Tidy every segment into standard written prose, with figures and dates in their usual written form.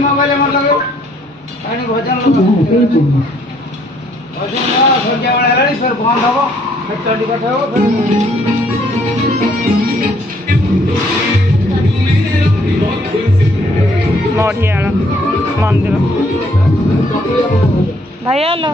Mobile लगे भजन संज्ञा बेला फिर बंद हम फिर चंडी पाठ हम मढ़ियाल मंदिर भाई आलो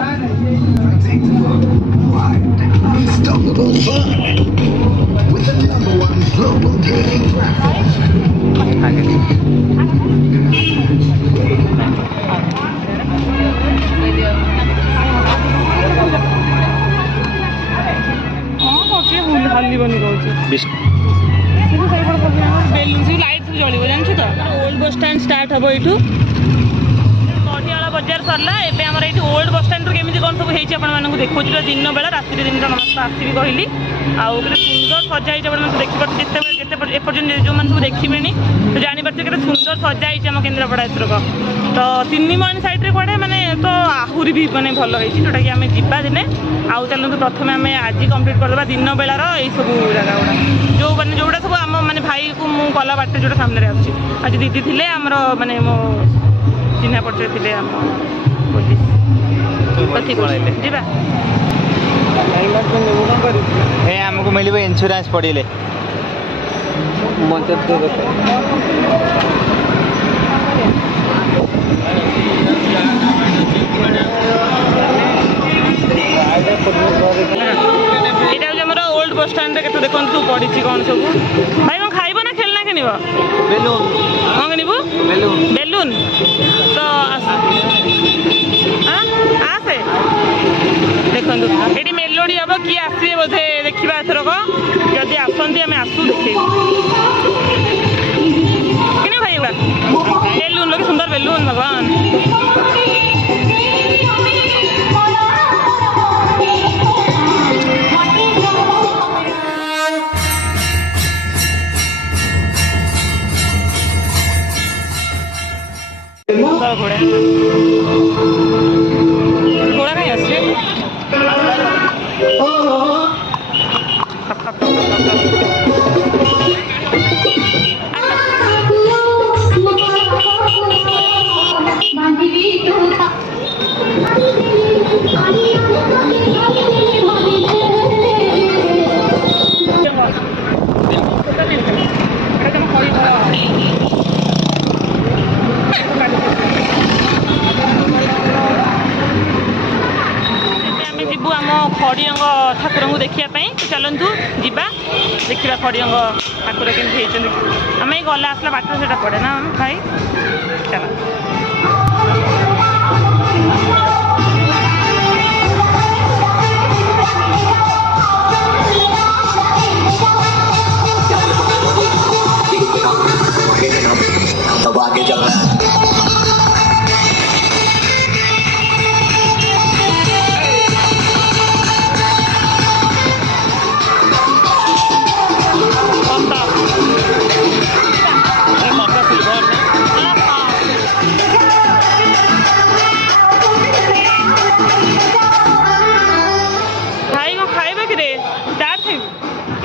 लाइट जल ओल्ड बस स्टैंड स्टार्ट हम यू मढ़ियाल बजार सरला एवं आम ये ओल्ड बस स्टैंड केमी कौन सब होती देखो दिन बेला राति दिन नमस्ते आसवि कहली आउ सुंदर सजाई आप देखिए एपर्तन जो मैंने सब देखिए तो जापर के सुंदर सजाई आम केन्द्रापड़ा एथरक तो तीन मन सैड्रे कड़े मैंने तो आहरी भी मैंने भल होती जोटा कि आम जा दिने आउ चलते प्रथम आम आज कंप्लीट करदे दिन बेलार यही सब जगह गुड़ा जो मैंने जोड़ा सब आम मैंने भाई को मुझे कला बाटे जो सामने आज दीदी थे आमर मानने मो चिन्हा पटे थे आम पुलिस जी आमको मिले इन्शुरांस पड़े यहाँ ओल्ड बस स्टैंड के देखो पड़ी कौन सब भाई कौन खाइब ना खेलना किन बेलून कौन किनबू बेलून तो आसे देखो ये मेलोडी हम किए आसवे बोधे देखा एथरक जदि आसती आम आसू देखे कि भाई बेलून लोग सुंदर बेलून भगवान घोड़ा नहीं आसছে खड़ियंग ठाकुर को देखापी तो चलतु जा देखा खड़ियंग ठाकुर केमी आम गला आसला बाट से पड़े ना भाई चल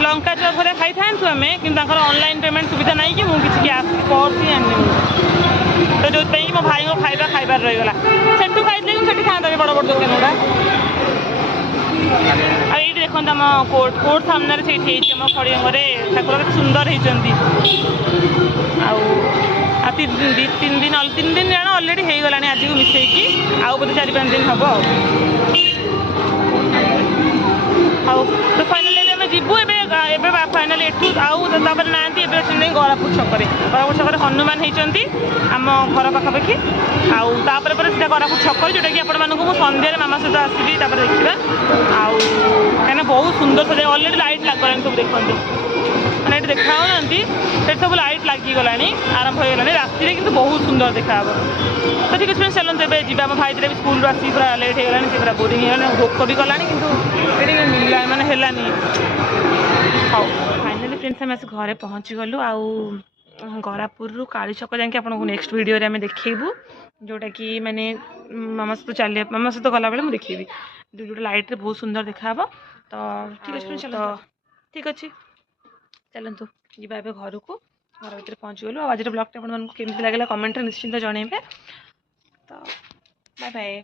लंका चौक घरे खाई था आम कि ऑनलाइन पेमेंट सुविधा नहीं कि मुझे कैश पर्स ही आनी तो जो भाई खाଇବା खाइबार रहीगला सेठू खाइले कि सेठी खाता बड़ बड़ दुकान गुड़ा आ ये देखो आम कोर्ट सामने से आम खड़ियंगे ठाकुर के सुंदर होती तीन दिन जान अलरेडी हो गला आज को मिसेकी आउ बोधे 4-5 दिन हम तो फाइनाली आम जीवु फाइनाली एठू आउ ना गरापुर छक हनुमान होती आम घर पाखापाखि आउे सीधा गरापुर छक जोटा कि आपको सन्धार मामा सहित आसबि देखा आउ कहीं बहुत सुंदर सजा अलरेडी लाइट लगला सब देखते मैंने ये देखा से सब लाइट लगिगला आरंभ हो गला राति में कितनी बहुत सुंदर देखा तो ठीक है चलते ए जी आम भाई भी स्कूल आसी पूरा लेट हो गला पूरा बोरिंग हो भोक भी गला कि मिलला मैंने है हाँ फाइनाली फ्रेंड्स आम घरे पहुँची गलु आउ गरापुर काली छक जाकि आपको नेक्स्ट वीडियो रे देखू जोटा कि मैंने मामा सहित मामा सहित गला बेले मुझे देखी जो लाइट रे बहुत सुंदर देखा तो ठीक है चलो ठीक अच्छे चलतु जी घर को घर भर पहुँची गलु आज ब्लॉग आपको केमती लगे कमेंट निश्चिंत जनइबे तो बाय बाय।